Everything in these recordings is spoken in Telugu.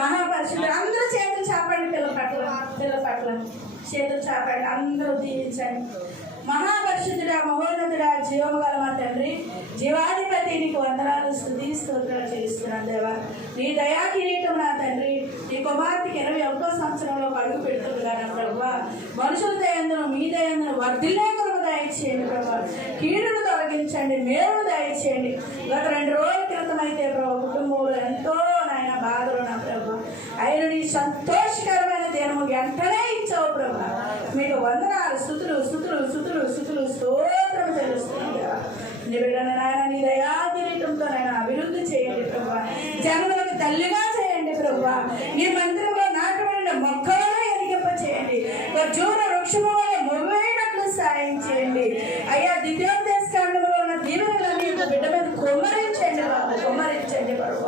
మహాపరిశుద్ధుడు అందరూ చేతులు చాపండి. పిల్ల పట్ల చేతులు చాపండి. అందరూ దీవించండి. మహాపరిశుద్ధుడా, మహోన్నతుడా, జీవము గల మా తండ్రి, జీవాధిపతి, నీకు వందనాలు, స్తుతి స్తోత్రాలు చెల్లిస్తున్నాను దేవా. నీ దయా కిరీటం నా తండ్రి, నీ కుమార్తెకి 21వ సంవత్సరంలో అడుగు పెడుతుండగా నా ప్రభువా, మనుషుల దయందును మీ దయందును వర్ధిల్లే కృప దయచేయండి ప్రభువా. కీడును తొలగించండి, మేలు దయచేయండి. గత 2 రోజుల క్రితం అయితే ప్రభు కుటుంబంలో ఎంతో నాయన బాధలు నా ప్రభు, ఆయన నీ సంతోషకరమైన దినము వెంటనే ఇచ్చావు ప్రభు. మీకు వందనాలు, స్తుతులు స్తుతులు స్తుతులు స్తుతులు స్తోత్రం తెలుస్తున్నాం దేవా. నీ బిడ్డను నాయన నీ దయా కిరీటంతో నాయన అభివృద్ధి చేయండి ప్రభు. జనములకు తల్లిగా చేయండి ప్రభు. నీ మందిరంలో నాటబడిన మొక్కలను ఎదిగింప చేయండి. ఖర్జూర వృక్షము వలె మొవ్వేటట్లు సాయం చేయండి అయ్యా. ద్వితీయోపదేశకాండంలో ఉన్న దీవెనలన్నీ బిడ్డ మీద కుమ్మరించండి బాబు, కుమ్మరించండి ప్రభు.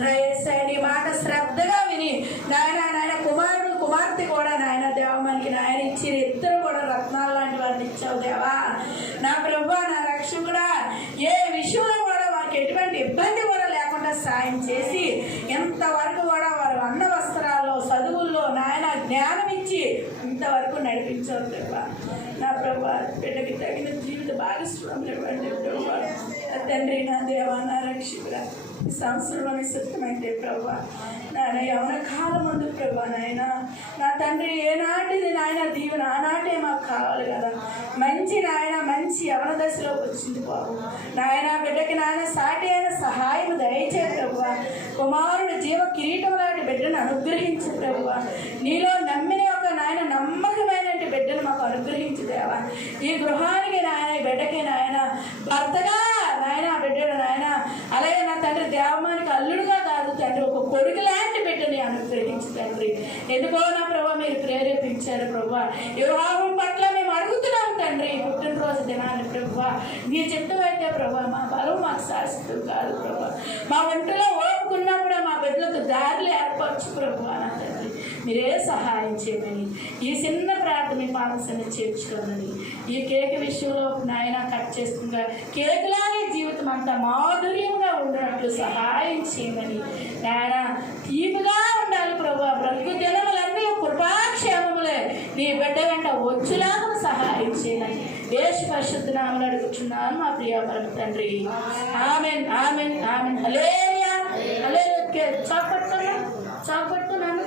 నా యేసయ్య నీ మాట శ్రద్ధగా విని నాయన కుమారుడు కుమార్తె కూడా నాయన దేవ మనకి నాయన ఇచ్చి ఇద్దరు కూడా రత్నాలు లాంటి వారిని ఇచ్చావు దేవా. నా ప్రభు, నా రక్షకుడా, ఏ విషయంలో కూడా వారికి ఎటువంటి ఇబ్బంది కూడా లేకుండా సాయం చేసి ఎంతవరకు కూడా వారు అన్న వస్త్రాల్లో చదువుల్లో నాయన జ్ఞానం ఇచ్చి ఇంతవరకు నడిపించావు దేవా. నా ప్రభు, బిడ్డకి తగిన జీవిత భాగస్వాములు ఇవ్వండి ప్రభు. తండ్రి, నా దేవా, నా రక్షకుడా, ఈ సంవత్సరంలోని సిద్ధమైతే ప్రభు నాయన యవన కాలం ఉంది ప్రభు. నాయన నా తండ్రి, ఏనాటిది నాయన దీవెన ఆనాటే మాకు కావాలి కదా. మంచి నాయన మంచి యవన దశలోకి వచ్చింది బాబు. నాయన బిడ్డకి నాయన సాటి అయిన సహాయం దయచే ప్రభు. కుమారుడు జీవ కిరీటం లాంటి బిడ్డను అనుగ్రహించు ప్రభు. నీలో నమ్మిన ఒక నాయన నమ్మకమైన బిడ్డను మాకు అనుగ్రహించు దేవా. ఈ గృహానికి నాయన ఈ బిడ్డకి నాయన భర్తగా నాయన బిడ్డడు నాయన, అలాగే నా తండ్రి దేవమానికి అల్లుడుగా కాదు తండ్రి, ఒక కొడుకు లాంటి బిడ్డని అనుగ్రహించు తండ్రి. ఎందుకో నా ప్రభు మీరు ప్రేరేపించారు ప్రభు. వివాహం పట్ల మేము అడుగుతున్నాం తండ్రి. పుట్టినరోజు దినాన్ని ప్రభు మీరు చెప్తామైతే ప్రభు, మా బలం మాకు శాశ్వతం కాదు ప్రభు. మా ఒంటిలో ఓపుకున్నప్పుడు మా బిడ్డలకు దారులు ఏర్పరచు ప్రభు. నా తండ్రి మీరే సహాయం చేయమని ఈ చిన్న ప్రార్థన పాదసన్ని చేర్చుకోమని, ఈ కేక్ విషయంలో నాయన కట్ చేస్తుండగా కేకులాగే జీవితం అంతా మాధుర్యంగా ఉండనట్లు సహాయం చేయమని, నాయన తీపుగా ఉండాలి ప్రభు. బ్రతుకు దినములన్నీ కృపాక్షేమములే నీ బిడ్డ వెంట వచ్చులాగా సహాయం చేయమని యేసు పరిశుద్ధ నామములో అడుగుచున్నాను మా ప్రియ పరమ తండ్రి. Amen, amen, amen. Hallelujah, hallelujah. చాపట్టున్నాను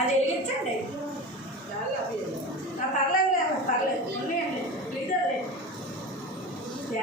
అది వెలిగించండి. పర్లేదు, పర్లేదు, ఉన్నాయండి.